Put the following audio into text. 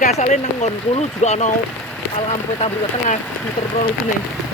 asale nang nggon kulu juga ana lampu tambur ke tengah muter pro nih.